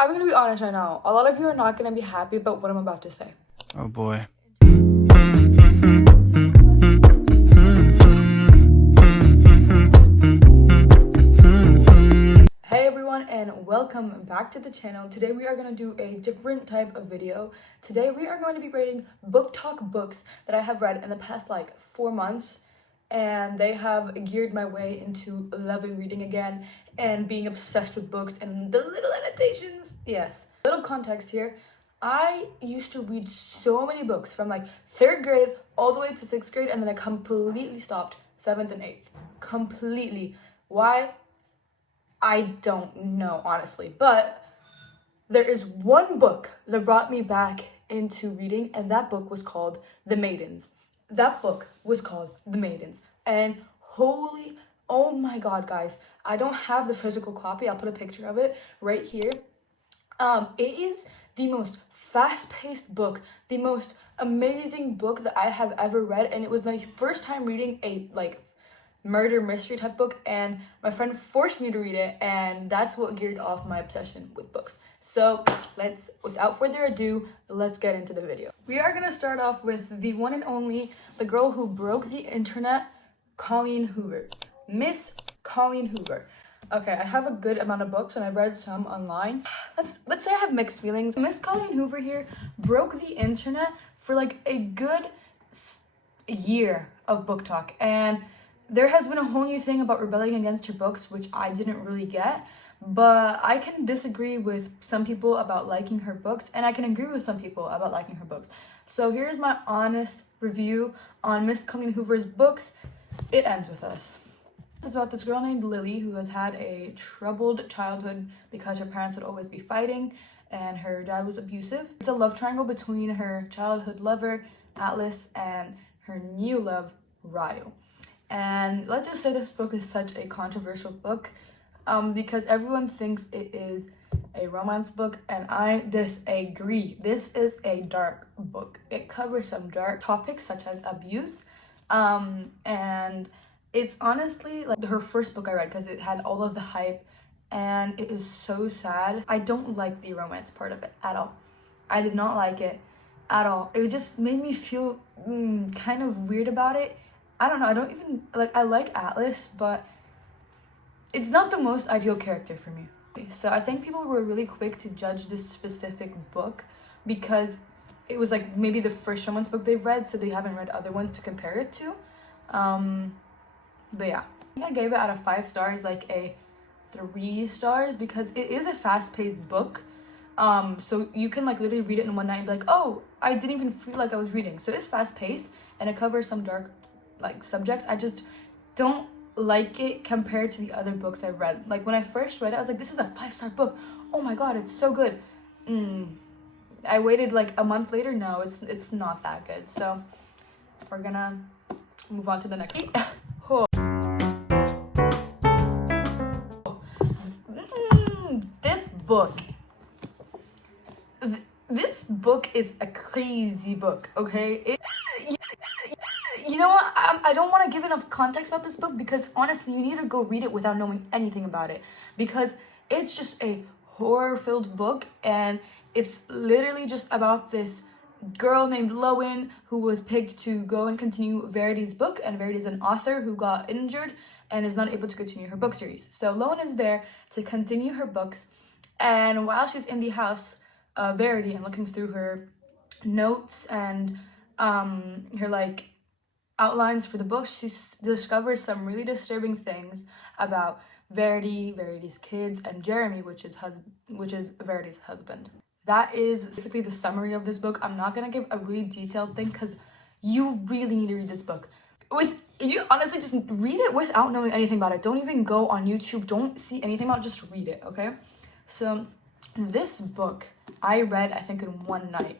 I'm gonna be honest right now. A lot of you are not gonna be happy about what I'm about to say. Oh boy. Hey everyone, and welcome back to the channel. Today we are going to do a different type of video. Today we are going to be rating Booktok books that I have read in the past like 4 months, and they have geared my way into loving reading again and being obsessed with books and the little annotations. Yes. Little context here. I used to read so many books from like 3rd grade all the way to 6th grade, and then I completely stopped 7th and 8th. Completely. Why? I don't know, honestly, but there is one book that brought me back into reading, and that book was called The Maidens. That book was called The Maidens, and oh my god, guys, I don't have the physical copy. I'll put a picture of it right here. It is the most fast-paced book, the most amazing book that I have ever read, and it was my first time reading a murder mystery type book, and my friend forced me to read it, and that's what geared off my obsession with books. So without further ado, let's get into the video. We are gonna start off with the one and only, the girl who broke the internet, Colleen Hoover. Miss Colleen Hoover. Okay, I have a good amount of books and I've read some online. Let's say I have mixed feelings. Miss Colleen Hoover here broke the internet for like a good year of Booktok, and there has been a whole new thing about rebelling against her books, which I didn't really get, but I can disagree with some people about liking her books, and I can agree with some people about liking her books. So here's my honest review on Miss Colleen Hoover's books. It ends with us. It's about this girl named Lily who has had a troubled childhood because her parents would always be fighting and her dad was abusive. It's a love triangle between her childhood lover, Atlas, and her new love, Ryo. And let's just say this book is such a controversial book because everyone thinks it is a romance book, and I disagree. This is a dark book. It covers some dark topics such as abuse, and it's honestly like her first book I read because it had all of the hype, and it is so sad. I don't like the romance part of it at all. I did not like it at all. It just made me feel kind of weird about it. I don't know, I don't even, I like Atlas, but it's not the most ideal character for me. So I think people were really quick to judge this specific book because it was like maybe the first romance book they've read, so they haven't read other ones to compare it to. But yeah, I think I gave it out of 5 stars, like a 3 stars, because it is a fast-paced book. So you can literally read it in one night and be like, oh, I didn't even feel like I was reading. So it's fast-paced and it covers some dark subjects. I just don't like it compared to the other books I've read. Like when I first read it, I was like, this is a 5-star book. Oh my god, it's so good. I waited like a month later. No, it's not that good. So we're gonna move on to the next. This book is a crazy book, okay? You know what? I don't want to give enough context about this book because honestly, you need to go read it without knowing anything about it, because it's just a horror-filled book, and it's literally just about this girl named Lowen who was picked to go and continue Verity's book, and Verity is an author who got injured and is not able to continue her book series. So Lowen is there to continue her books, and while she's in the house of Verity and looking through her notes and her outlines for the book, she discovers some really disturbing things about Verity, Verity's kids, and Jeremy, which is Verity's husband. That is basically the summary of this book. I'm not gonna give a really detailed thing because you really need to read this book. You honestly just read it without knowing anything about it. Don't even go on YouTube. Don't see anything about it. Just read it, okay? So this book I read, I think, in one night.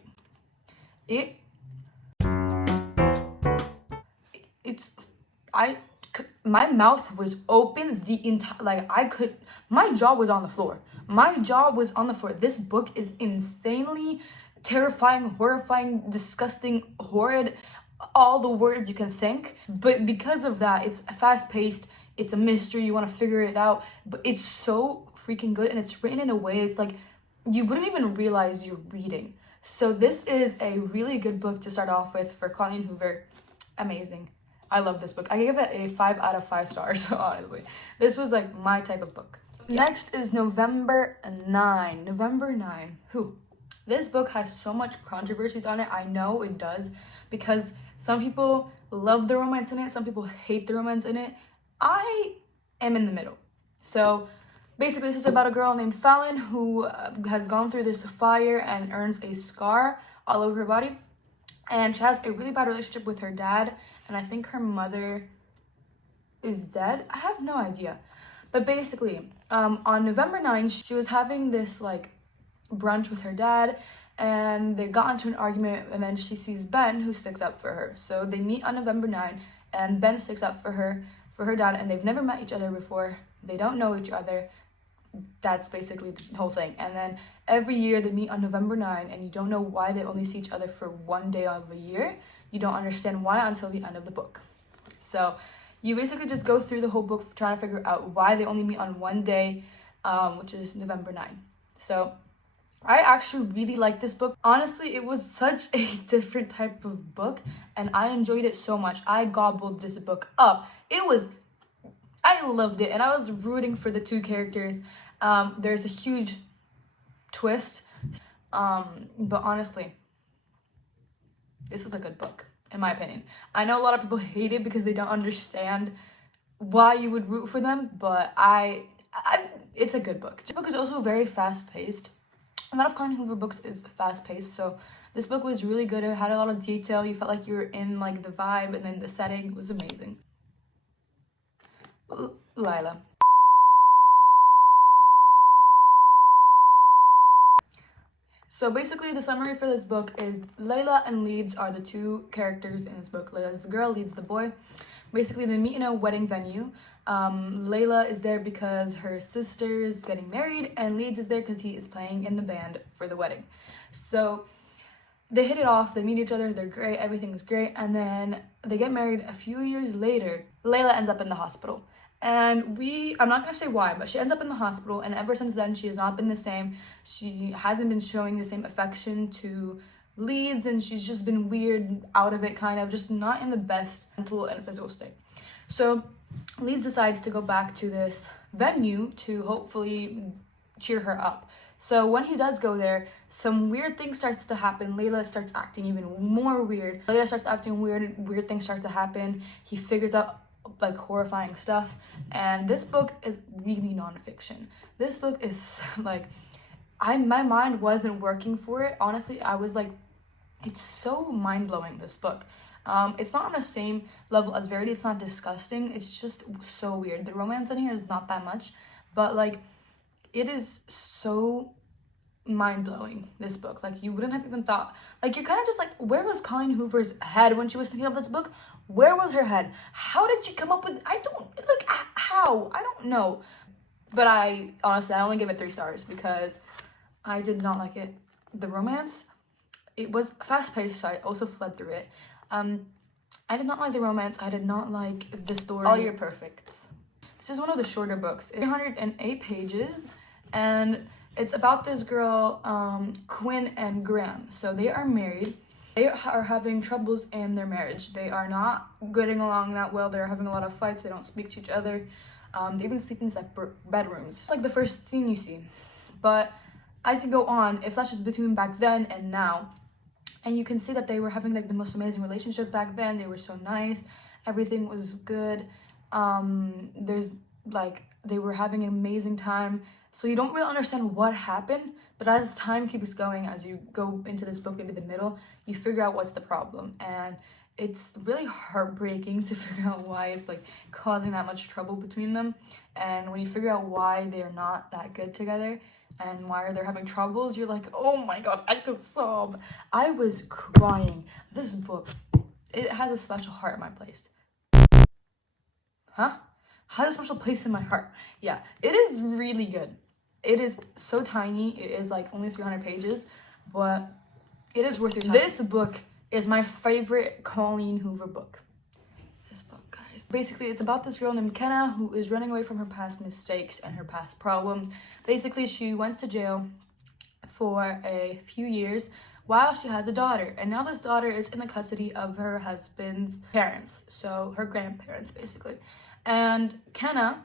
My mouth was open the entire, my jaw was on the floor. My jaw was on the floor. This book is insanely terrifying, horrifying, disgusting, horrid, all the words you can think. But because of that, it's fast-paced, it's a mystery, you want to figure it out, but it's so freaking good, and it's written in a way, it's you wouldn't even realize you're reading. So this is a really good book to start off with for Colleen Hoover. Amazing. I love this book. I gave it a 5 out of 5 stars, honestly. This was like my type of book. Next is November 9. November 9. This book has so much controversies on it. I know it does, because some people love the romance in it, some people hate the romance in it. I am in the middle. So basically, this is about a girl named Fallon who has gone through this fire and earns a scar all over her body. And she has a really bad relationship with her dad, and I think her mother is dead. I have no idea. But basically, on November 9th, she was having this like brunch with her dad, and they got into an argument, and then she sees Ben, who sticks up for her. So they meet on November 9th, and Ben sticks up for her dad, and they've never met each other before. They don't know each other. That's basically the whole thing. And then every year they meet on November 9, and you don't know why they only see each other for one day of a year. You don't understand why until the end of the book. So you basically just go through the whole book trying to figure out why they only meet on one day, which is November 9. So I actually really like this book. Honestly, it was such a different type of book, and I enjoyed it so much. I gobbled this book up. I loved it, and I was rooting for the two characters. There's a huge twist, but honestly, this is a good book, in my opinion. I know a lot of people hate it because they don't understand why you would root for them, but it's a good book. This book is also very fast-paced. A lot of Colleen Hoover books is fast-paced, so this book was really good. It had a lot of detail. You felt like you were in like the vibe, and then the setting was amazing. Lila. So basically, the summary for this book is Layla and Leeds are the two characters in this book. Layla's the girl, Leeds the boy. Basically, they meet in a wedding venue. Layla is there because her sister is getting married, and Leeds is there because he is playing in the band for the wedding. So they hit it off, they meet each other, they're great, everything is great, and then they get married. A few years later, Layla ends up in the hospital. And I'm not gonna say why, but she ends up in the hospital, and ever since then, she has not been the same. She hasn't been showing the same affection to Leeds, and she's just been weird, out of it, kind of, just not in the best mental and physical state. So Leeds decides to go back to this venue to hopefully cheer her up. So when he does go there, some weird things starts to happen. Layla starts acting even more weird. Layla starts acting weird, weird things start to happen. He figures out like horrifying stuff, and this book is really nonfiction. This book is like, my mind wasn't working for it. Honestly, I was like, it's so mind-blowing, this book. It's not on the same level as Verity. It's not disgusting. It's just so weird. The romance in here is not that much, but like, it is so mind-blowing, this book. Like, you wouldn't have even thought, like, you're kind of just like, where was Colleen Hoover's head when she was thinking of this book? Where was her head? How did she come up with, how? I don't know. But I only give it 3 stars because I did not like it. The romance, it was fast-paced, so I also fled through it. I did not like the romance. I did not like the story. All your perfects. This is one of the shorter books. 308 pages, and it's about this girl, Quinn and Graham. So they are married. They are having troubles in their marriage. They are not getting along that well. They're having a lot of fights. They don't speak to each other. They even sleep in separate bedrooms. It's like the first scene you see. But as you go on, it flashes between back then and now. And you can see that they were having like the most amazing relationship back then. They were so nice. Everything was good. There's like, they were having an amazing time. So you don't really understand what happened, but as time keeps going, as you go into this book, maybe the middle, you figure out what's the problem. And it's really heartbreaking to figure out why it's like causing that much trouble between them. And when you figure out why they're not that good together and why they're having troubles, you're like, oh my god, I could sob. I was crying. This book, it has a special heart in my place. Huh? Has a special place in my heart. Yeah, it is really good. It is so tiny. It is like only 300 pages, but it is worth your time. This book is my favorite Colleen Hoover book. This book, guys. Basically, it's about this girl named Kenna who is running away from her past mistakes and her past problems. Basically, she went to jail for a few years while she has a daughter. And now this daughter is in the custody of her husband's parents, so her grandparents basically. And Kenna,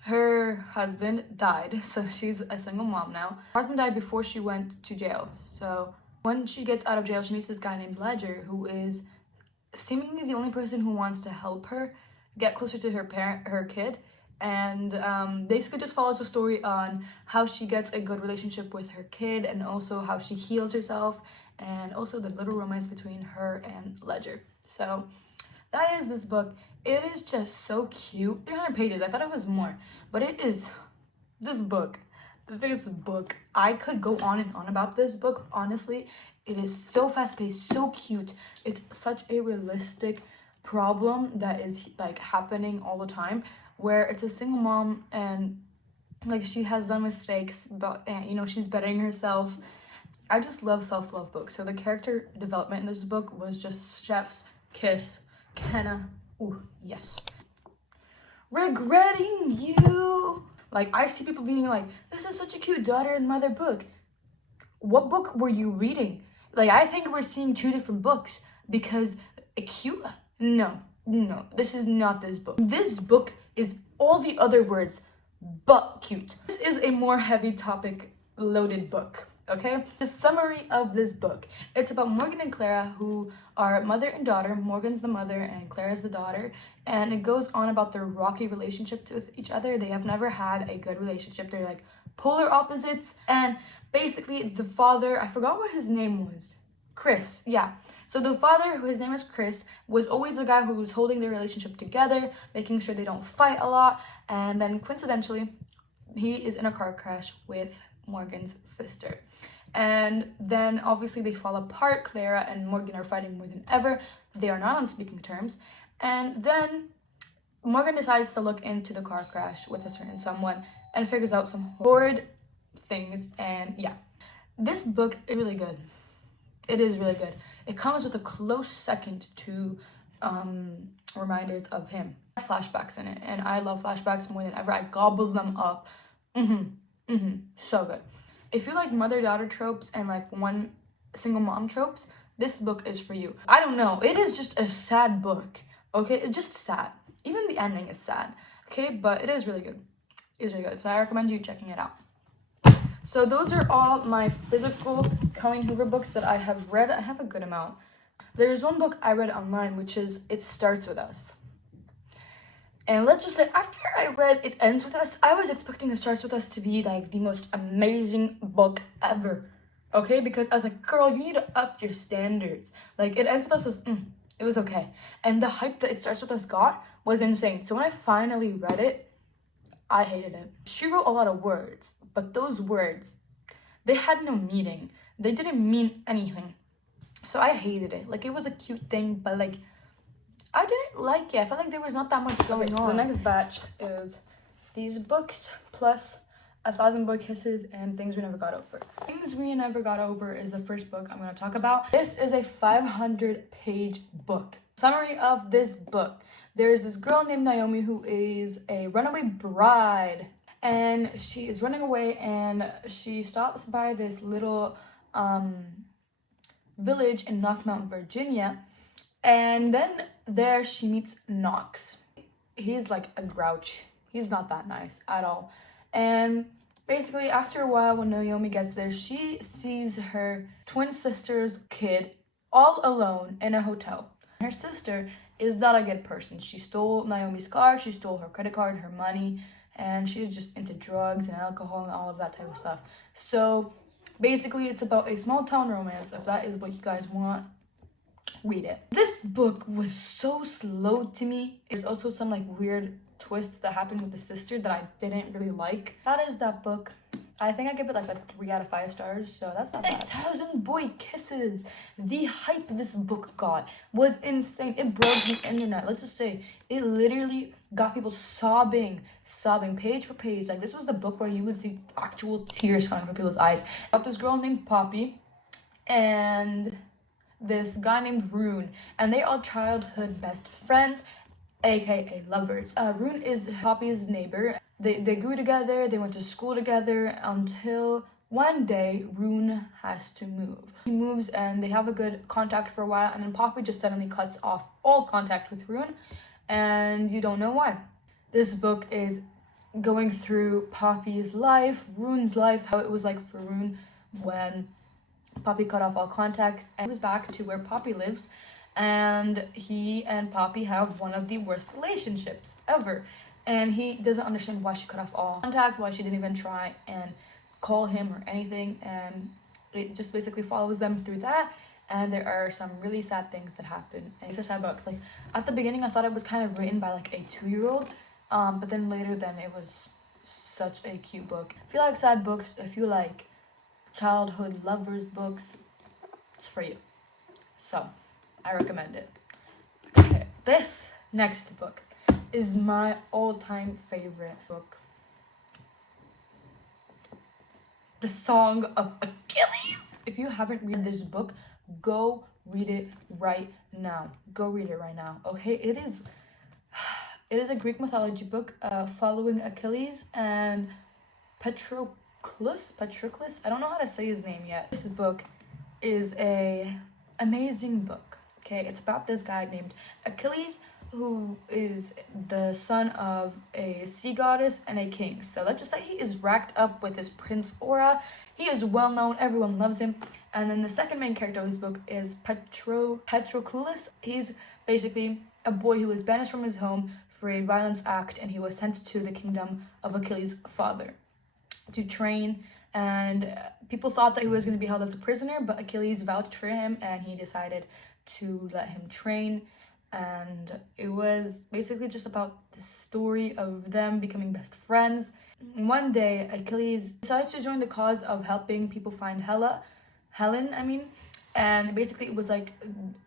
her husband died, so she's a single mom now. Her husband died before she went to jail. So when she gets out of jail, she meets this guy named Ledger, who is seemingly the only person who wants to help her get closer to her kid. And basically just follows the story on how she gets a good relationship with her kid, and also how she heals herself, and also the little romance between her and Ledger. So that is this book. It is just so cute. 300 pages. I thought it was more, but it is this book. I could go on and on about this book, honestly. It is so fast-paced, so cute. It's such a realistic problem that is like happening all the time, where it's a single mom and like she has done mistakes, but you know, she's bettering herself. I just love self-love books. So the character development in this book was just chef's kiss. Kenna, ooh, yes. Regretting you. Like, I see people being like, this is such a cute daughter and mother book. What book were you reading? Like, I think we're seeing two different books, because cute, no, this is not this book. This book is all the other words but cute. This is a more heavy topic loaded book, okay? The summary of this book. It's about Morgan and Clara, who are mother and daughter. Morgan's the mother and Clara's the daughter. And it goes on about their rocky relationship with each other. They have never had a good relationship. They're like polar opposites. And basically the father, I forgot what his name was. Chris, yeah. So the father, his name is Chris, was always the guy who was holding their relationship together, making sure they don't fight a lot. And then coincidentally, he is in a car crash with Morgan's sister. And then obviously they fall apart. Clara and Morgan are fighting more than ever. They are not on speaking terms. And then Morgan decides to look into the car crash with a certain someone and figures out some horrid things. And yeah, this book is really good. It is really good. It comes with a close second to reminders of him. It has flashbacks in it, and I love flashbacks more than ever. I gobble them up. So good. If you like mother-daughter tropes and like one single mom tropes, this book is for you. I don't know. It is just a sad book, okay? It's just sad. Even the ending is sad, okay? But it is really good. It's really good. So I recommend you checking it out. So those are all my physical Colleen Hoover books that I have read. I have a good amount. There's one book I read online, which is It Starts With Us. And let's just say, after I read It Ends With Us, I was expecting It Starts With Us to be like the most amazing book ever. Okay? Because I was like, girl, you need to up your standards. Like, It Ends With Us was, it was okay. And the hype that It Starts With Us got was insane. So when I finally read it, I hated it. She wrote a lot of words, but those words, they had no meaning. They didn't mean anything. So I hated it. Like, it was a cute thing, but like, I didn't like it. I felt like there was not that much going on. The next batch is these books plus 1,000 Boy Kisses and Things We Never Got Over. Things We Never Got Over is the first book I'm going to talk about. This is a 500-page book. Summary of this book. There's this girl named Naomi who is a runaway bride. And she is running away, and she stops by this little village in Knockmount, Virginia. And then there she meets Knox. He's like a grouch. He's not that nice at all. And basically, after a while, when Naomi gets there, she sees her twin sister's kid all alone in a hotel. Her sister is not a good person. She stole Naomi's car, she stole her credit card, her money, and she's just into drugs and alcohol and all of that type of stuff. So basically, it's about a small town romance. If that is what you guys want, read it. This book was so slow to me. There's also some like weird twists that happened with the sister that I didn't really like. That is that book. I think I give it like a 3 out of 5 stars, so that's not bad. 1,000 Boy Kisses. The hype this book got was insane. It broke the internet. Let's just say it literally got people sobbing page for page. Like, this was the book where you would see actual tears coming from people's eyes. About this girl named Poppy and this guy named Rune, and they are childhood best friends, aka lovers. Rune is Poppy's neighbor. They grew together, they went to school together until one day Rune has to move. He moves and they have a good contact for a while, and then Poppy just suddenly cuts off all contact with Rune, and you don't know why. This book is going through Poppy's life, Rune's life, how it was like for Rune when Poppy cut off all contact and was back to where Poppy lives, and he and Poppy have one of the worst relationships ever. And he doesn't understand why she cut off all contact, why she didn't even try and call him or anything, and it just basically follows them through that. And there are some really sad things that happen. And it's a sad book. Like, at the beginning I thought it was kind of written by like a 2-year-old, but then later it was such a cute book. If you like sad books, if you like childhood lovers books, it's for you. So I recommend it. Okay, this next book is my all-time favorite book. The Song of Achilles. If you haven't read this book, go read it right now. Go read it right now. Okay, it is a Greek mythology book following Achilles and Patroclus. I don't know how to say his name yet. This book is a amazing book. Okay, it's about this guy named Achilles, who is the son of a sea goddess and a king. So let's just say he is racked up with his prince aura. He is well known, everyone loves him. And then the second main character of this book is Patroclus. He's basically a boy who was banished from his home for a violence act, and he was sent to the kingdom of Achilles' father to train. And people thought that he was going to be held as a prisoner, but Achilles vouched for him and he decided to let him train. And it was basically just about the story of them becoming best friends. One day, Achilles decides to join the cause of helping people find Helen, and basically it was like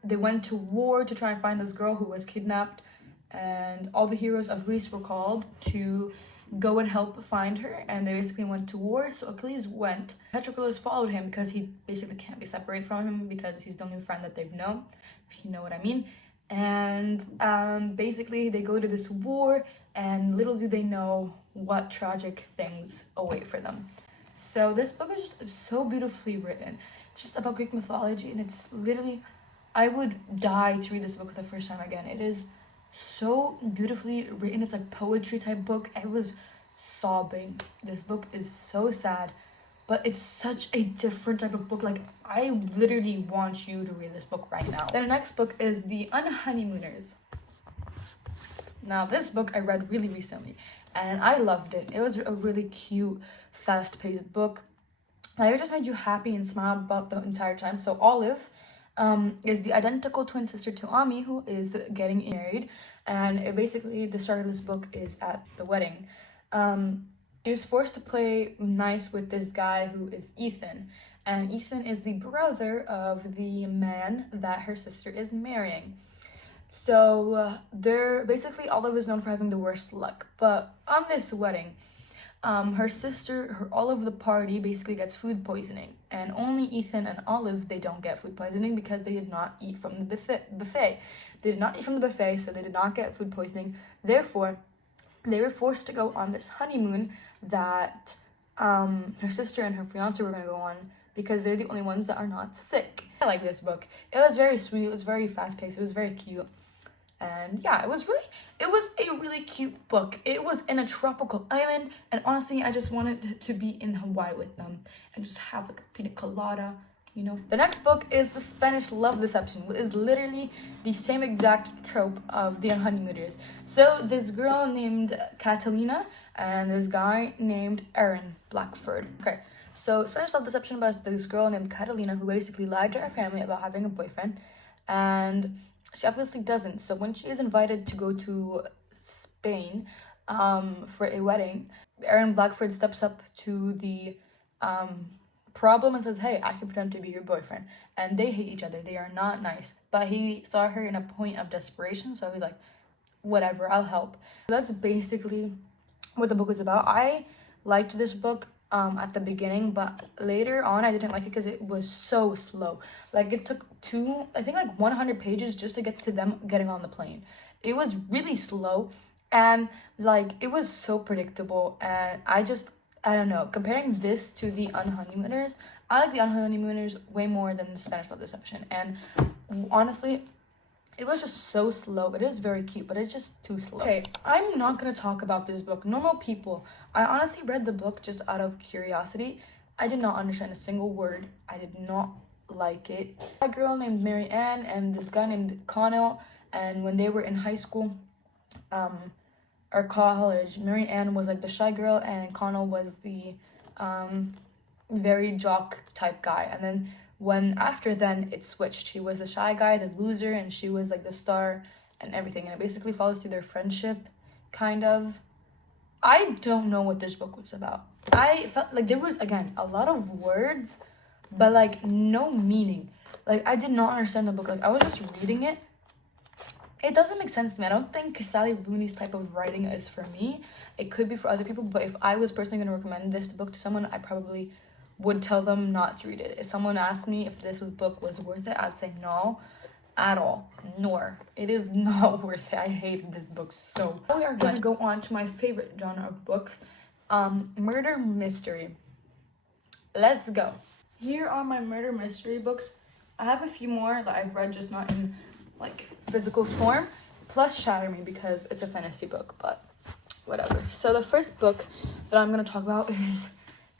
they went to war to try and find this girl who was kidnapped, and all the heroes of Greece were called to go and help find her, and they basically went to war. So Achilles went. Patroclus followed him because he basically can't be separated from him because he's the only friend that they've known, if you know what I mean. And basically they go to this war, and little do they know what tragic things await for them. So this book is just so beautifully written. It's just about Greek mythology, and it's literally, I would die to read this book for the first time again. It is so beautifully written. It's like poetry type book. I was sobbing. This book is so sad, but it's such a different type of book. Like, I literally want you to read this book right now. Then the next book is The Unhoneymooners. Now, this book I read really recently, and I loved it. It was a really cute, fast-paced book. Like, it just made you happy and smile about the entire time. So Olive is the identical twin sister to Ami, who is getting married. And it basically, the start of this book is at the wedding. She was forced to play nice with this guy who is Ethan. And Ethan is the brother of the man that her sister is marrying. So they're basically, Olive is known for having the worst luck. But on this wedding, her sister, all of the party basically gets food poisoning. And only Ethan and Olive, they don't get food poisoning because they did not eat from the buffet. They did not eat from the buffet, so they did not get food poisoning. Therefore, they were forced to go on this honeymoon that her sister and her fiance were going to go on because they're the only ones that are not sick. I like this book. It was very sweet. It was very fast-paced. It was very cute. And yeah, it was a really cute book. It was in a tropical island, and honestly, I just wanted to be in Hawaii with them and just have like a pina colada, you know. The next book is The Spanish Love Deception, which is literally the same exact trope of The Honeymooners. So this girl named Catalina and this guy named Aaron Blackford. Okay, so Spanish Love Deception about this girl named Catalina who basically lied to her family about having a boyfriend, and she obviously doesn't. So when she is invited to go to Spain for a wedding, Aaron Blackford steps up to the problem and says, hey, I can pretend to be your boyfriend. And they hate each other. They are not nice. But he saw her in a point of desperation, so he's like, whatever, I'll help. That's basically what the book is about. I liked this book at the beginning, but later on I didn't like it because it was so slow. Like, it took 100 pages just to get to them getting on the plane. It was really slow, and like, it was so predictable, and I don't know, comparing this to The Unhoneymooners, I like The Unhoneymooners way more than The Spanish Love Deception. And honestly, it was just so slow. It is very cute, but it's just too slow. Okay, I'm not gonna talk about this book. Normal People. I honestly read the book just out of curiosity. I did not understand a single word. I did not like it. A girl named Mary Ann and this guy named Connell, and when they were in high school, or college, Mary Ann was like the shy girl and Connell was the very jock type guy. And then when after then it switched, he was the shy guy, the loser, and she was like the star and everything. And it basically follows through their friendship, kind of. I don't know what this book was about. I felt like there was, again, a lot of words, but like no meaning. Like I did not understand the book. Like I was just reading it. It doesn't make sense to me. I don't think Sally Rooney's type of writing is for me. It could be for other people, but if I was personally going to recommend this book to someone, I probably would tell them not to read it. If someone asked me if book was worth it, I'd say no, at all. Nor. It is not worth it. I hated this book so much. We are going to go on to my favorite genre of books, murder mystery. Let's go. Here are my murder mystery books. I have a few more that I've read, just not in like physical form, plus Shatter Me because it's a fantasy book, but whatever. So the first book that I'm going to talk about is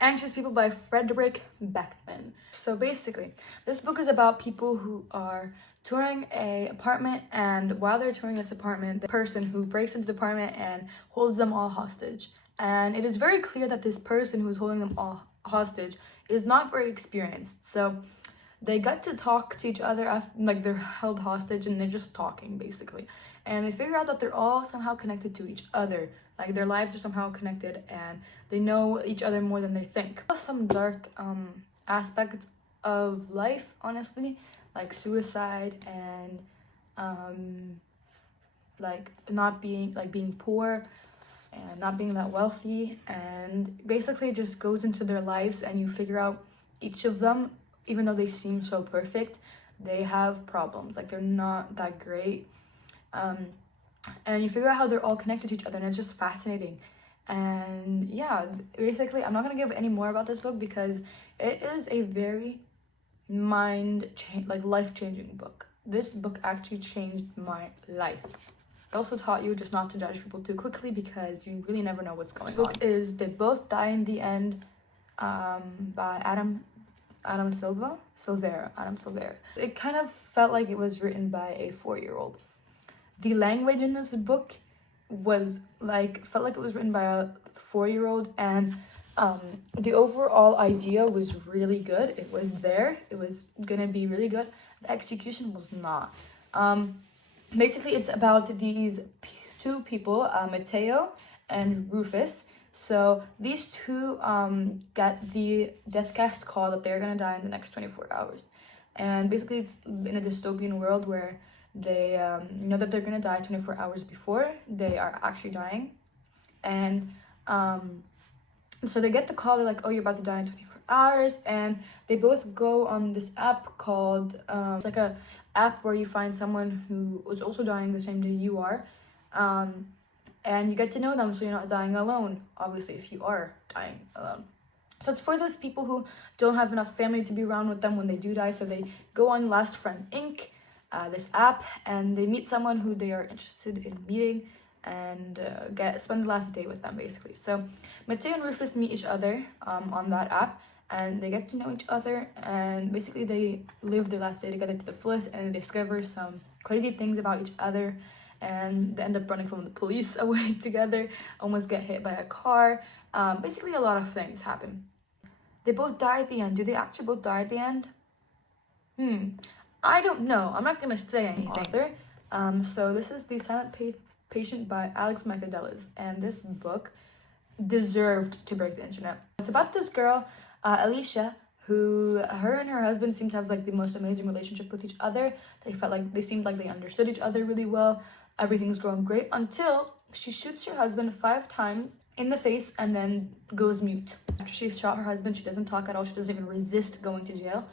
Anxious People by Frederick Beckman. So basically, this book is about people who are touring a apartment, and while they're touring this apartment, the person who breaks into the apartment and holds them all hostage. And it is very clear that this person who's holding them all hostage is not very experienced. So they get to talk to each other after, like they're held hostage, and they're just talking basically. And they figure out that they're all somehow connected to each other. Like their lives are somehow connected, and they know each other more than they think. Some dark aspects of life, honestly, like suicide and like not being being poor and not being that wealthy, and basically it just goes into their lives, and you figure out each of them, even though they seem so perfect, they have problems. Like they're not that great. And you figure out how they're all connected to each other, and it's just fascinating. And yeah, basically, I'm not gonna give any more about this book because it is a very life-changing book. This book actually changed my life. It also taught you just not to judge people too quickly because you really never know what's going on. The book is They Both Die in the End by Adam Silvera. It kind of felt like it was written by a 4-year-old. The language in this book was felt like it was written by a 4-year-old, and the overall idea was really good. It was there. It was gonna be really good. The execution was not. Basically, it's about these two people, Mateo and Rufus. So these two get the death cast call that they're gonna die in the next 24 hours. And basically it's in a dystopian world where they know that they're gonna die 24 hours before they are actually dying. And so they get the call, they're like, oh, you're about to die in 24 hours. And they both go on this app called, it's like a app where you find someone who was also dying the same day you are. And you get to know them so you're not dying alone, obviously, if you are dying alone. So it's for those people who don't have enough family to be around with them when they do die. So they go on Last Friend Inc., this app, and they meet someone who they are interested in meeting and spend the last day with them, basically. So Mateo and Rufus meet each other on that app, and they get to know each other, and basically they live their last day together to the fullest, and they discover some crazy things about each other, and they end up running from the police away together, almost get hit by a car. Basically a lot of things happen. They both die at the end. Do they actually both die at the end? I don't know. I'm not gonna say anything. So this is The Silent Patient by Alex Michaelis, and this book deserved to break the internet. It's about this girl, Alicia, who her and her husband seem to have like the most amazing relationship with each other. They seemed like they understood each other really well. Everything's going great until she shoots her husband 5 times in the face and then goes mute. After she shot her husband, she doesn't talk at all. She doesn't even resist going to jail.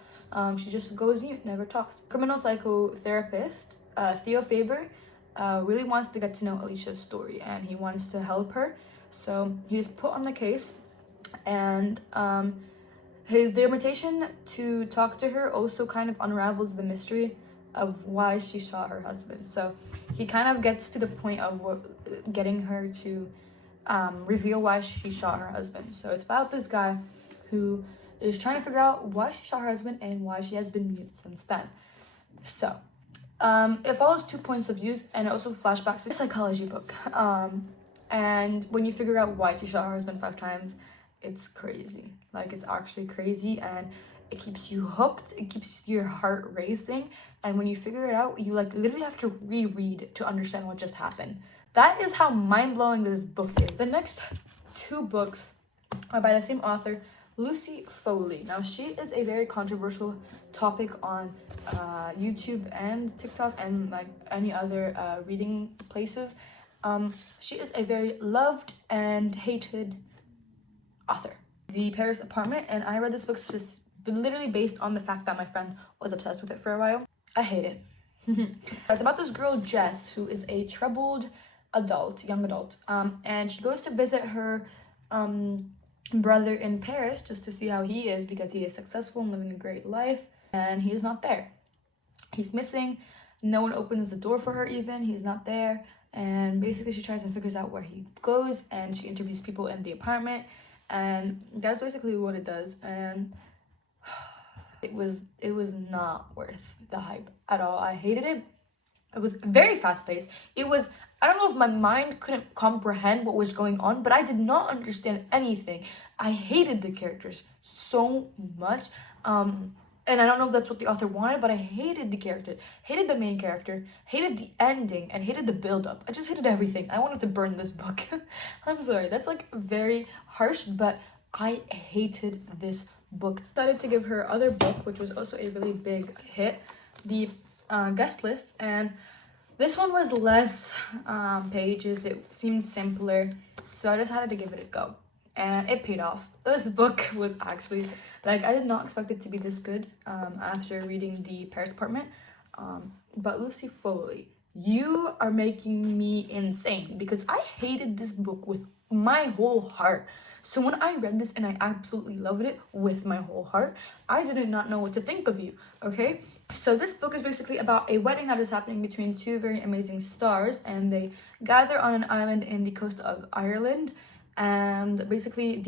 She just goes mute, never talks. Criminal psychotherapist Theo Faber really wants to get to know Alicia's story, and he wants to help her. So he's put on the case, And the invitation to talk to her also kind of unravels the mystery of why she shot her husband. So he kind of gets to the point of getting her to reveal why she shot her husband. So it's about this guy who is trying to figure out why she shot her husband and why she has been mute since then. So it follows 2 points of views, and it also flashbacks. It's a psychology book. And when you figure out why she shot her husband 5 times, it's crazy. Like, it's actually crazy, and it keeps you hooked. It keeps your heart racing. And when you figure it out, you like literally have to reread to understand what just happened. That is how mind-blowing this book is. The next 2 books are by the same author, Lucy Foley. Now, she is a very controversial topic on YouTube and TikTok and like any other reading places. She is a very loved and hated author. The Paris Apartment, and I read this book literally based on the fact that my friend was obsessed with it for a while. I hate it. It's about this girl, Jess, who is a troubled young adult, and she goes to visit her brother in Paris just to see how he is, because he is successful and living a great life, and he is not there. He's missing. No one opens the door for her even. He's not there. And basically she tries and figures out where he goes, and she interviews people in the apartment, and that's basically what it does. And it was not worth the hype at all. I hated it. It was very fast-paced. I don't know if my mind couldn't comprehend what was going on, but I did not understand anything. I hated the characters so much. And I don't know if that's what the author wanted, but I hated the character, hated the main character, hated the ending, and hated the build-up. I just hated everything. I wanted to burn this book. I'm sorry, that's like very harsh, but I hated this book. I decided to give her other book, which was also a really big hit, the Guest List, and this one was less pages. It seemed simpler, so I decided to give it a go. And it paid off. This book was actually, like, I did not expect it to be this good after reading the Paris Apartment. But Lucy Foley, you are making me insane, because I hated this book with my whole heart. So when I read this and I absolutely loved it with my whole heart, I did not know what to think of you, okay? So this book is basically about a wedding that is happening between 2 very amazing stars, and they gather on an island in the coast of Ireland. And basically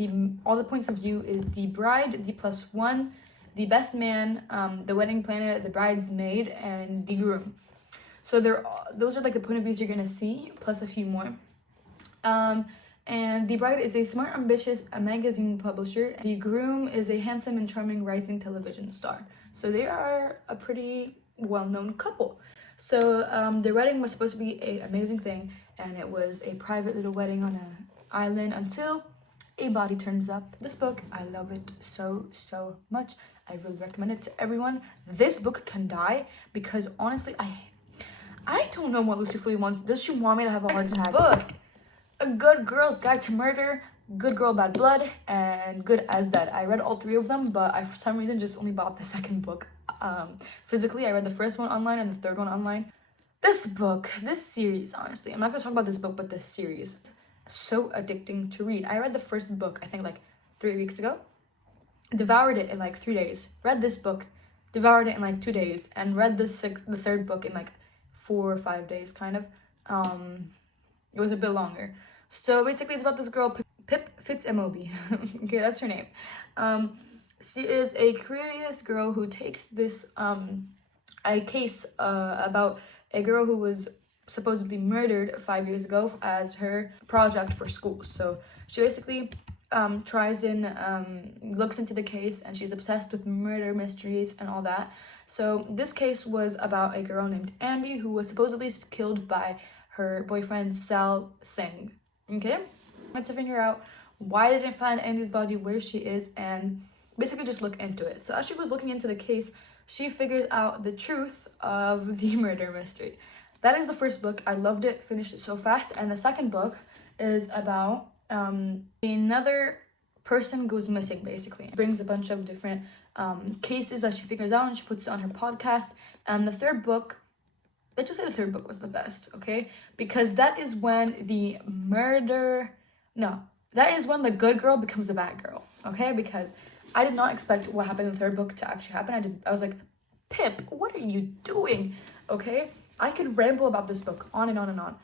all the points of view is the bride, the +1, the best man, the wedding planner, the bridesmaid, and the groom. So those are like the point of views you're gonna see, plus a few more. And the bride is a smart, ambitious magazine publisher. The groom is a handsome and charming rising television star. So they are a pretty well-known couple. So their wedding was supposed to be an amazing thing, and it was a private little wedding on an island until a body turns up. This book, I love it so much. I really recommend it to everyone. This book can die, because honestly, I don't know what Lucy Foley wants. Does she want me to have a heart attack? Book, A Good Girl's Guide to Murder, Good Girl, Bad Blood, and Good as Dead. I read all 3 of them, but I for some reason just only bought the second book physically. I read the first one online and the third one online. This series, honestly, I'm not gonna talk about this book, but this series, so addicting to read. I read the first book, I think like 3 weeks ago, devoured it in like 3 days, read this book, devoured it in like 2 days, and read the 3rd book in like 4 or 5 days, kind of. It was a bit longer. So basically it's about this girl, Pip Fitzimobi. Okay, that's her name. She is a curious girl who takes this a case about a girl who was supposedly murdered 5 years ago as her project for school. So she basically tries and looks into the case, and she's obsessed with murder mysteries and all that. So this case was about a girl named Andy who was supposedly killed by her boyfriend Sal Singh. Okay, I wanted to figure out why they didn't find Andy's body, where she is, and basically just look into it. So as she was looking into the case, she figures out the truth of the murder mystery. That is the first book. I loved it, finished it so fast. And the second book is about another person goes missing, basically. It brings a bunch of different cases that she figures out, and she puts it on her podcast. And the third book, let's just say the third book was the best, okay? Because that is when the that is when the good girl becomes the bad girl, okay? Because I did not expect what happened in the third book to actually happen. I was like, Pip, what are you doing? Okay? I could ramble about this book on and on and on.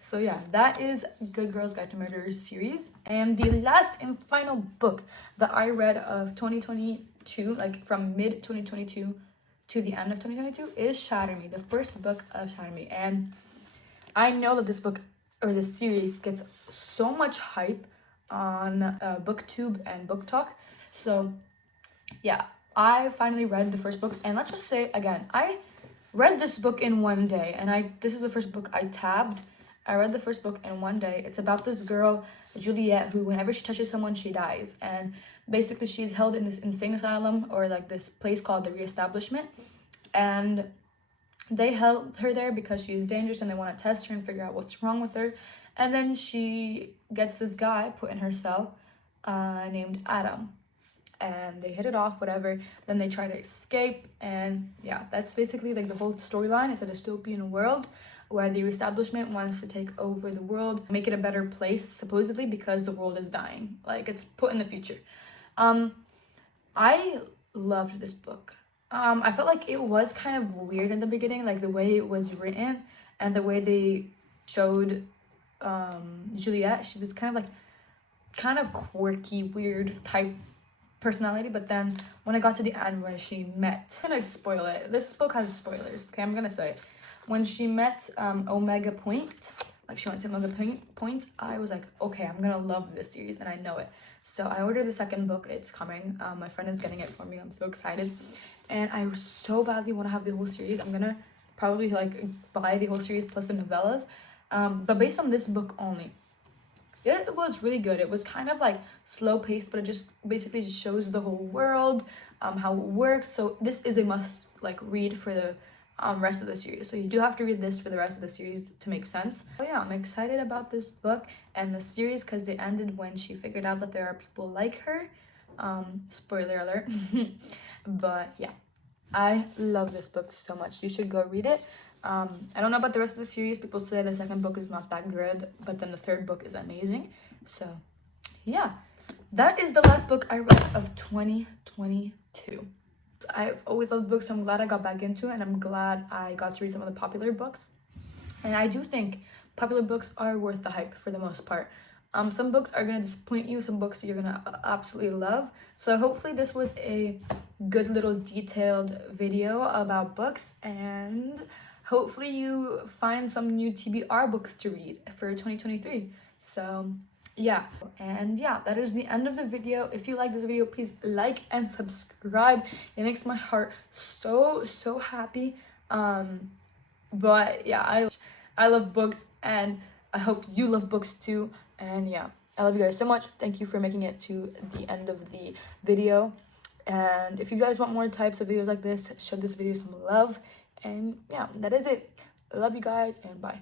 So yeah, that is Good Girls Guide to Murder series. And the last and final book that I read of 2022, like from mid 2022 to the end of 2022, is Shatter Me, the first book of Shatter Me. And I know that this book or this series gets so much hype on BookTube and Booktok. So yeah, I finally read the first book, and let's just say again, I read this book in one day, and this is the first book I tabbed. I read the first book in one day. It's about this girl, Juliet, who whenever she touches someone, she dies. And basically she's held in this insane asylum, or like this place called the Reestablishment. And they held her there because she is dangerous and they want to test her and figure out what's wrong with her. And then she gets this guy put in her cell named Adam. And they hit it off, whatever. Then they try to escape, and yeah, that's basically like the whole storyline. It's a dystopian world where the Reestablishment wants to take over the world, make it a better place, supposedly, because the world is dying. Like, it's put in the future. I loved this book. I felt like it was kind of weird in the beginning, like the way it was written and the way they showed Juliet. She was kind of quirky, weird type personality. But then when I got to the end where she met, I'm gonna spoil it. This book has spoilers, okay? I'm gonna say it. When she met Omega Point, like she went to Omega Point, I was like, okay, I'm gonna love this series, and I know it. So I ordered the second book. It's coming. My friend is getting it for me. I'm so excited, and I so badly want to have the whole series. I'm gonna probably like buy the whole series plus the novellas, but based on this book only. It was really good. It was kind of like slow paced, but it just basically just shows the whole world, how it works. So this is a must like read for the rest of the series. So you do have to read this for the rest of the series to make sense. So yeah, I'm excited about this book and the series because they ended when she figured out that there are people like her. Spoiler alert. But yeah, I love this book so much. You should go read it. I don't know about the rest of the series. People say the second book is not that good, but then the third book is amazing. So yeah, that is the last book I read of 2022. I've always loved books, so I'm glad I got back into it, and I'm glad I got to read some of the popular books. And I do think popular books are worth the hype for the most part. Some books are going to disappoint you, some books you're going to absolutely love. So hopefully this was a good little detailed video about books, and hopefully you find some new TBR books to read for 2023. So yeah, and yeah, that is the end of the video. If you like this video, please like and subscribe. It makes my heart so happy. But yeah, I love books, and I hope you love books too. And yeah, I love you guys so much. Thank you for making it to the end of the video. And if you guys want more types of videos like this, show this video some love. And yeah, that is it. I love you guys, and bye.